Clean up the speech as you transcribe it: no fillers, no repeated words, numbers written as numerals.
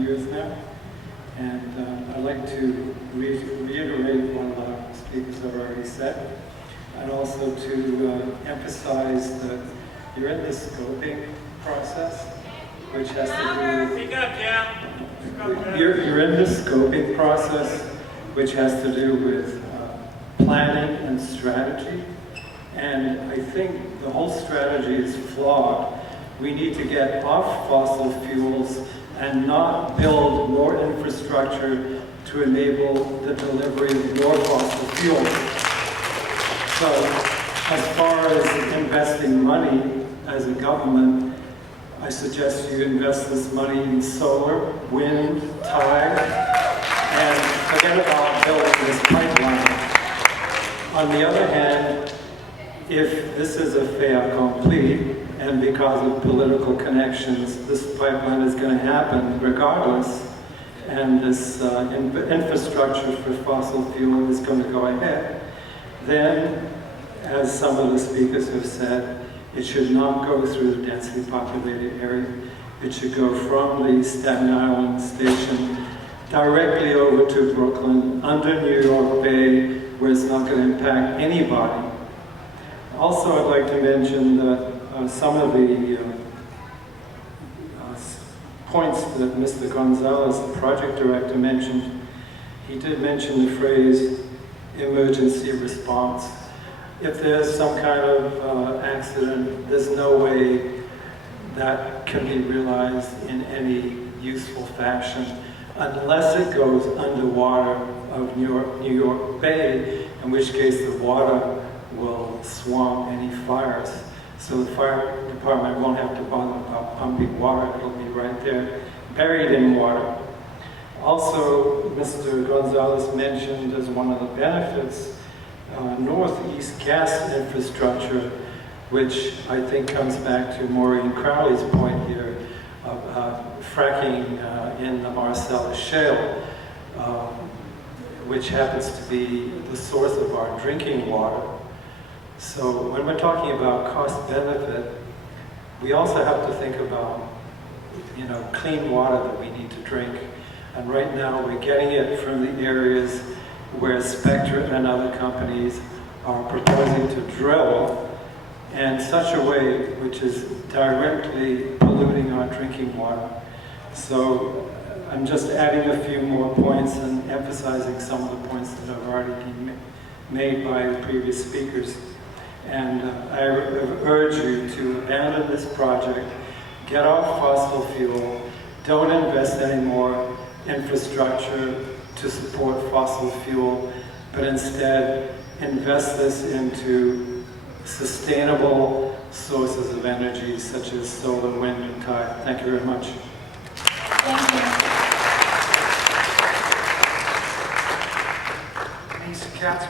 years now. And I'd like to reiterate what our speakers have already said, and also to emphasize that you're in this scoping process, which has to do with, you're in this scoping process, which has to do with planning and strategy. And I think the whole strategy is flawed. We need to get off fossil fuels and not build more infrastructure to enable the delivery of more fossil fuels. So, as far as investing money as a government, I suggest you invest this money in solar, wind, tide, and forget about building this pipeline. On the other hand, if this is a fait accompli, and because of political connections, this pipeline is going to happen regardless, and this infrastructure for fossil fuel is going to go ahead, then, as some of the speakers have said, it should not go through the densely populated area. It should go from the Staten Island station directly over to Brooklyn, under New York Bay, where it's not going to impact anybody. Also, I'd like to mention that some of the points that Mr. Gonzalez, the project director, mentioned. He did mention the phrase emergency response. If there's some kind of accident, there's no way that can be realized in any useful fashion unless it goes underwater of New York Bay, in which case the water will swamp any fires. So the fire department won't have to bother about pumping water. It'll be right there, buried in water. Also, Mr. Gonzalez mentioned as one of the benefits, northeast gas infrastructure, which I think comes back to Maureen Crowley's point here of fracking in the Marcellus Shale, which happens to be the source of our drinking water. So when we're talking about cost benefit, we also have to think about, clean water that we need to drink. And right now we're getting it from the areas where Spectra and other companies are proposing to drill in such a way which is directly polluting our drinking water. So I'm just adding a few more points and emphasizing some of the points that have already been made by the previous speakers. And I urge you to abandon this project, get off fossil fuel, don't invest any more infrastructure to support fossil fuel, but instead invest this into sustainable sources of energy such as solar, wind, and tide. Thank you very much. Thank you. Mr. Katz,